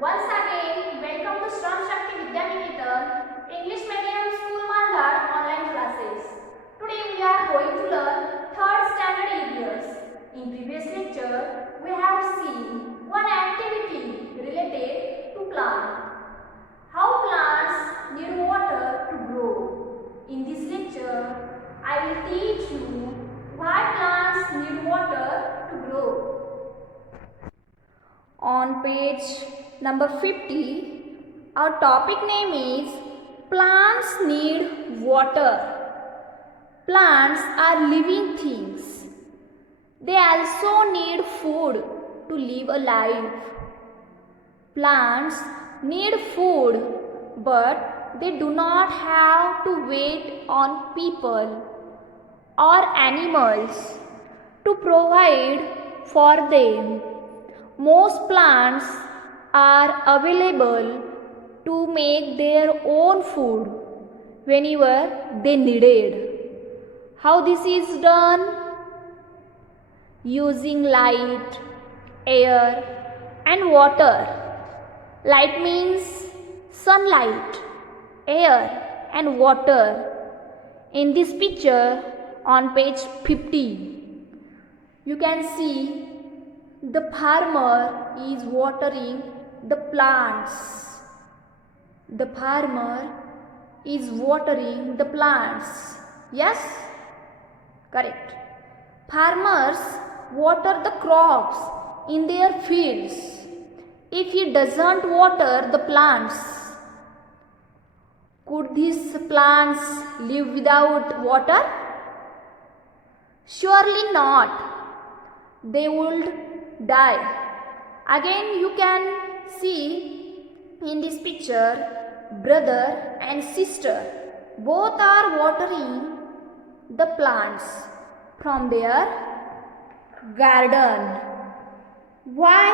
Once again, welcome to Stram Shakti Vidyaniketan English Medium School Malhar online classes. Today we are going to learn 3rd standard EVS. In previous lecture, we have seen one activity related to plant. How plants need water to grow. In this lecture, I will teach you why plants need water to grow. On page number 50, our topic name is Plants Need Water. Plants are living things. They also need food to live a life. Plants need food, but they do not have to wait on people or animals to provide for them. Most plants are available to make their own food whenever they needed. How this is done? Using light, air and water. Light means sunlight, air and water. In this picture on page 50, you can see the farmer is watering the plants. The farmer is watering the plants. Yes? Correct. Farmers water the crops in their fields. If he doesn't water the plants, could these plants live without water? Surely not. They would die. Again you can see in this picture brother and sister. Both are watering the plants from their garden. Why?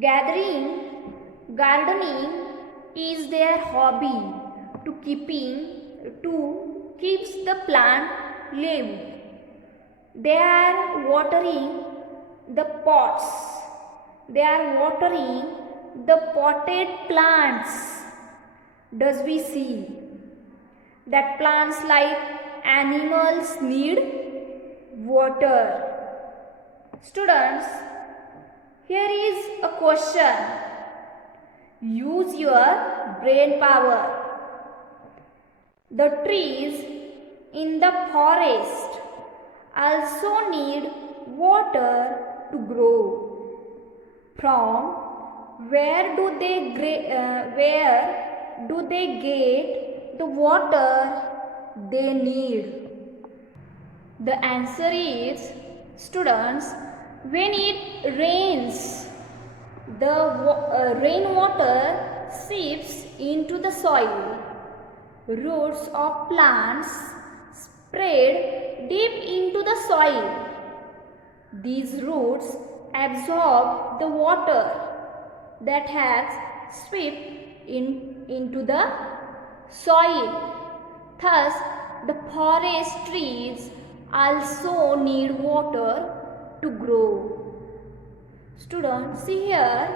Gardening is their hobby to keeps the plant live. They are watering the pots. They are watering the potted plants. Does we see that plants like animals need water? Students, here is a question. Use your brain power. The trees in the forest also need water to grow. From where do they get the water they need? The answer is, students, when it rains, the rainwater seeps into the soil. Roots of plants spread deep into the soil. These roots absorb the water that has swept into the soil. Thus, the forest trees also need water to grow. Students, see here.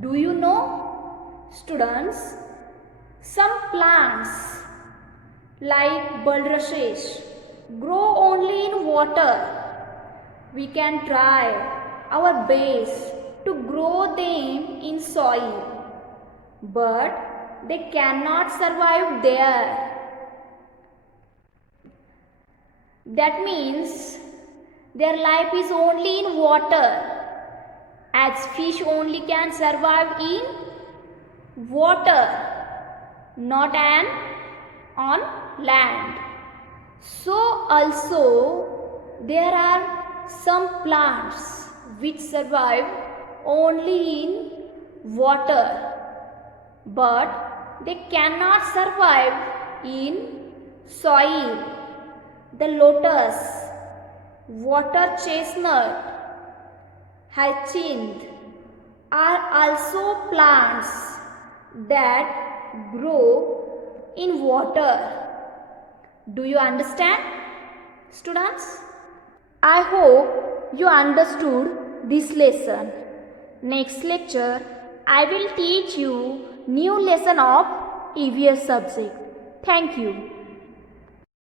Do you know, students, some plants like bulrushes grow only in water. We can try our best to grow them in soil, but they cannot survive there. That means their life is only in water, as fish only can survive in water, not on land. So also there are some plants which survive only in water, but they cannot survive in soil. The lotus, water chestnut, hyacinth are also plants that grow in water. Do you understand, students? I hope you understood this lesson. Next lecture, I will teach you new lesson of EVS subject. Thank you.